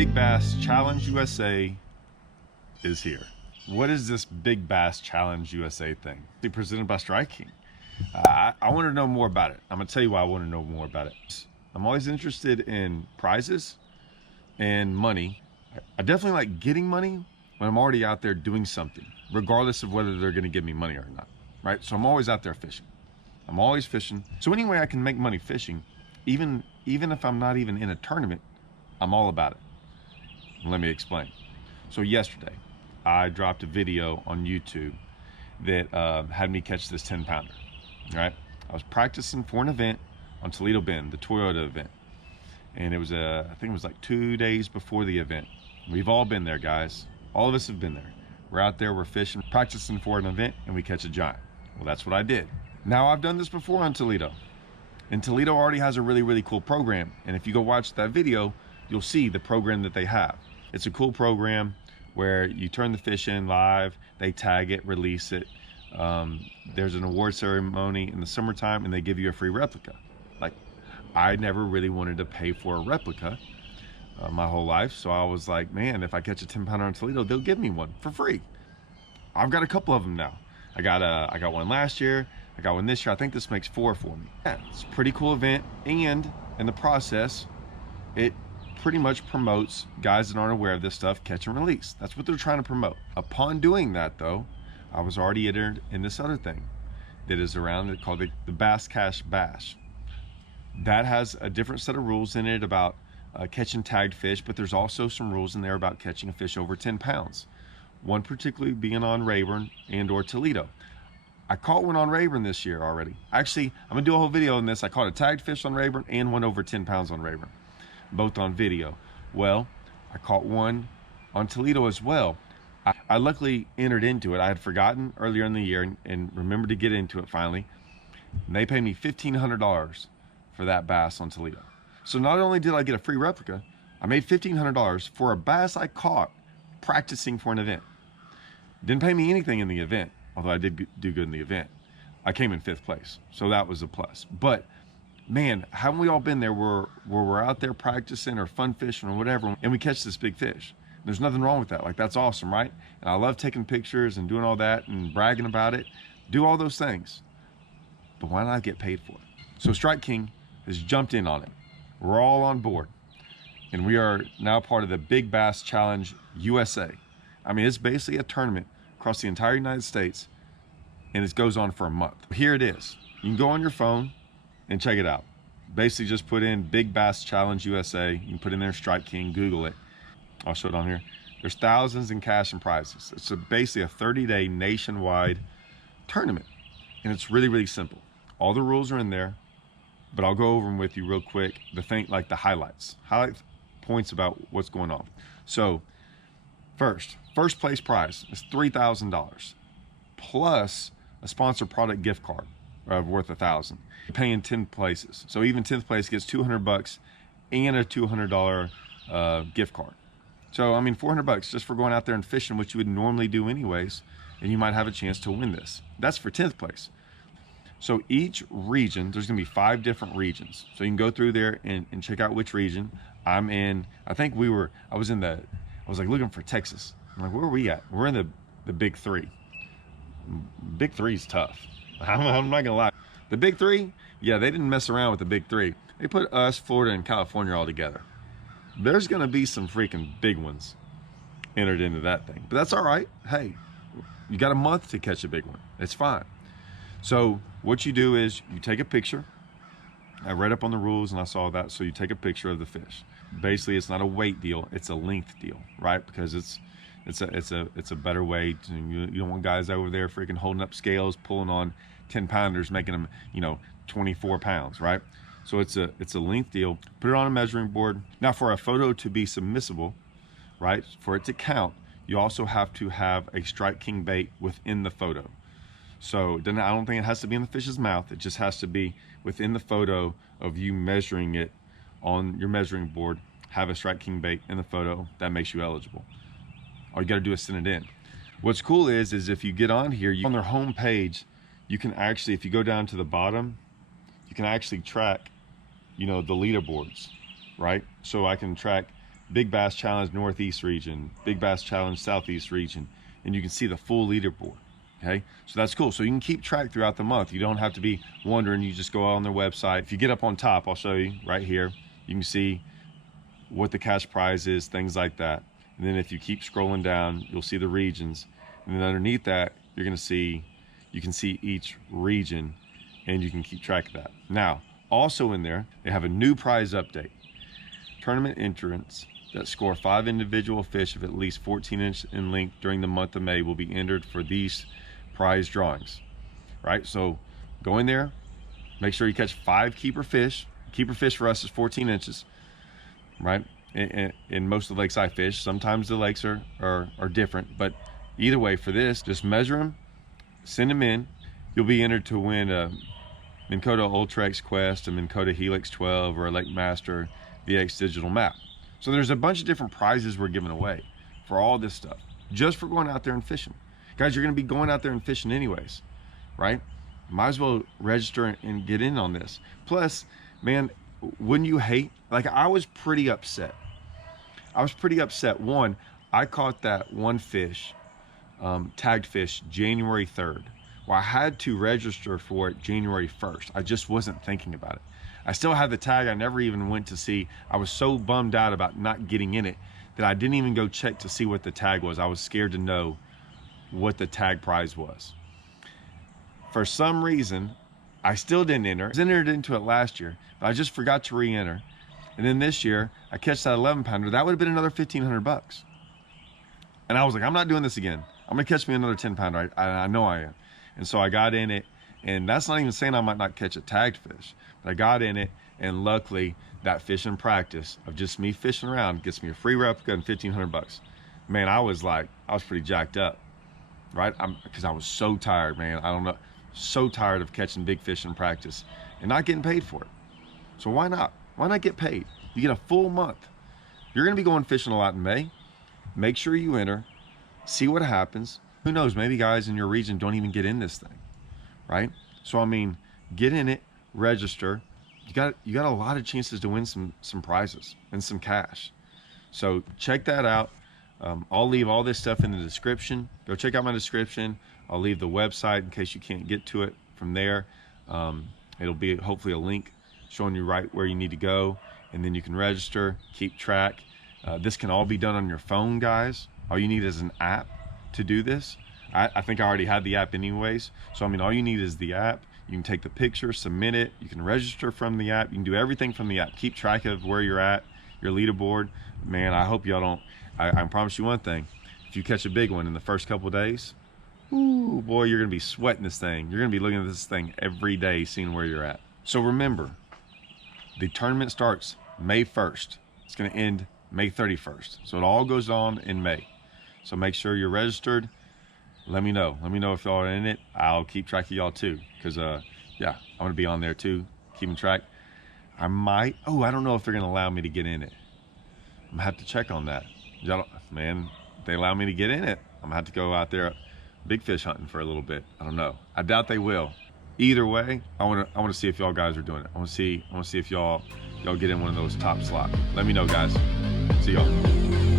Big Bass Challenge USA is here. What is this Big Bass Challenge USA thing? It's presented by Strike King. I want to know more about it. I'm gonna tell you why I want to know more about it. I'm always interested in prizes and money. I definitely like getting money when I'm already out there doing something, regardless of whether they're gonna give me money or not, right? So I'm always out there fishing. I'm always fishing. So any way I can make money fishing, even if I'm not even in a tournament, I'm all about it. Let me explain. So yesterday, I dropped a video on YouTube that had me catch this 10-pounder, right? I was practicing for an event on Toledo Bend, the Toyota event. And it was, I think it was like 2 days before the event. We've all been there, guys. All of us have been there. We're out there, we're fishing, practicing for an event, and we catch a giant. Well, that's what I did. Now, I've done this before on Toledo. And Toledo already has a really, really cool program. And if you go watch that video, you'll see the program that they have. It's a cool program where you turn the fish in live, they tag it, release it. There's an award ceremony in the summertime and they give you a free replica. Like, I never really wanted to pay for a replica my whole life. So I was like, man, if I catch a 10-pounder on Toledo, they'll give me one for free. I've got a couple of them now. I got one last year. I got one this year. I think this makes 4 for me. Yeah, it's a pretty cool event. And in the process, it pretty much promotes guys that aren't aware of this stuff, catch and release. That's what they're trying to promote. Upon doing that though, I was already entered in this other thing that is around called the Bass Cash Bash. That has a different set of rules in it about catching tagged fish, but there's also some rules in there about catching a fish over 10 pounds. One particularly being on Rayburn and or Toledo. I caught one on Rayburn this year already. Actually, I'm gonna do a whole video on this. I caught a tagged fish on Rayburn and one over 10 pounds on Rayburn, both on video. Well, I caught one on Toledo as well. I luckily entered into it. I had forgotten earlier in the year and remembered to get into it finally. And they paid me $1,500 for that bass on Toledo. So not only did I get a free replica, I made $1,500 for a bass I caught practicing for an event. Didn't pay me anything in the event, although I did do good in the event. I came in 5th place, so that was a plus. But man, haven't we all been there where we're out there practicing or fun fishing or whatever, and we catch this big fish? There's nothing wrong with that. Like, that's awesome, right? And I love taking pictures and doing all that and bragging about it. Do all those things. But why not get paid for it? So Strike King has jumped in on it. We're all on board. And we are now part of the Big Bass Challenge USA. I mean, it's basically a tournament across the entire United States, and it goes on for a month. Here it is. You can go on your phone and check it out. Basically just put in Big Bass Challenge USA. You can put in there Strike King, Google it. I'll show it on here. There's thousands in cash and prizes. It's basically a 30-day nationwide tournament. And it's really, really simple. All the rules are in there, but I'll go over them with you real quick. Like the highlight points about what's going on. So first place prize is $3,000 plus a sponsored product gift card worth $1,000. Paying 10 places. So even 10th place gets $200 and a $200 gift card. So, I mean, $400 just for going out there and fishing, which you would normally do anyways, and you might have a chance to win this. That's for 10th place. So each region, there's gonna be 5 different regions. So you can go through there and check out which region. I'm in, I was like looking for Texas. I'm like, where are we at? We're in the Big 3. Big 3 is tough. I'm not gonna lie. The Big 3, yeah, they didn't mess around with the Big 3. They put us, Florida, and California all together. There's gonna be some freaking big ones entered into that thing, but that's all right. Hey, you got a month to catch a big one. It's fine. So what you do is you take a picture. I read up on the rules and I saw that. So you take a picture of the fish. Basically, it's not a weight deal; it's a length deal, right? Because it's a better way to, you don't want guys over there freaking holding up scales, pulling on 10-pounders, making them 24 pounds, right? So it's a length deal. Put it on a measuring board. Now, for a photo to be submissible, right, for it to count, you also have to have a Strike King bait within the photo. So I don't think it has to be in the fish's mouth. It just has to be within the photo of you measuring it on your measuring board. Have a Strike King bait in the photo. That makes you eligible. All you got to do is send it in. What's cool is if you get on here, on their home page, you can actually, if you go down to the bottom, you can actually track, the leaderboards, right? So I can track Big Bass Challenge Northeast region, Big Bass Challenge Southeast region, and you can see the full leaderboard. Okay, so that's cool. So you can keep track throughout the month. You don't have to be wondering. You just go on their website. If you get up on top, I'll show you right here. You can see what the cash prize is, things like that. And then if you keep scrolling down, you'll see the regions. And then underneath that, you're gonna see, you can see each region, and you can keep track of that. Now, also in there, they have a new prize update. Tournament entrants that score 5 individual fish of at least 14 inches in length during the month of May will be entered for these prize drawings, right? So go in there, make sure you catch 5 keeper fish. Keeper fish for us is 14 inches, right? In most of the lakes I fish, sometimes the lakes are different, but either way for this, just measure them, send them in. You'll be entered to win a Minn Kota Ultrex Quest, a Minn Kota Helix 12, or a Lake Master VX digital map. So there's a bunch of different prizes we're giving away for all this stuff, just for going out there and fishing. Guys, you're gonna be going out there and fishing anyways, right? Might as well register and get in on this. Plus, man, wouldn't you hate, like I was pretty upset. One, I caught that one fish, tagged fish, January 3rd. Well, I had to register for it January 1st. I just wasn't thinking about it. I still had the tag. I never even went to see. I was so bummed out about not getting in it that I didn't even go check to see what the tag was. I was scared to know what the tag prize was. For some reason, I still didn't enter. I was entered into it last year, but I just forgot to re-enter. And then this year, I catch that 11 pounder. That would have been another 1,500 bucks. And I was like, I'm not doing this again. I'm gonna catch me another 10 pounder. I know I am. And so I got in it, and that's not even saying I might not catch a tagged fish, but I got in it, and luckily that fishing practice of just me fishing around gets me a free replica and 1,500 bucks. Man, I was pretty jacked up, right? Because I was so tired, man. I don't know, so tired of catching big fish in practice and not getting paid for it. So why not? Why not get paid? You get a full month. You're gonna be going fishing a lot in May. Make sure you enter, see what happens. Who knows, maybe guys in your region don't even get in this thing, right? So I mean, get in it, register. You got a lot of chances to win some prizes and some cash. So check that out. I'll leave all this stuff in the description. Go check out my description. I'll leave the website in case you can't get to it from there. It'll be hopefully a link showing you right where you need to go, and then you can register, keep track. This can all be done on your phone, guys. All you need is an app to do this. I think I already had the app anyways. So I mean, all you need is the app. You can take the picture, submit it. You can register from the app. You can do everything from the app. Keep track of where you're at, your leaderboard. Man, I hope y'all don't, I promise you one thing. If you catch a big one in the first couple of days, ooh, boy, you're gonna be sweating this thing. You're gonna be looking at this thing every day, seeing where you're at. So remember, the tournament starts May 1st. It's gonna end May 31st. So it all goes on in May. So make sure you're registered. Let me know. Let me know if y'all are in it. I'll keep track of y'all too. Cause yeah, I'm gonna be on there too, keeping track. I might, I don't know if they're gonna allow me to get in it. I'm gonna have to check on that. Man, if they allow me to get in it, I'm gonna have to go out there big fish hunting for a little bit. I don't know. I doubt they will. Either way, I wanna see if y'all guys are doing it. I wanna see if y'all get in one of those top slots. Let me know, guys. See y'all.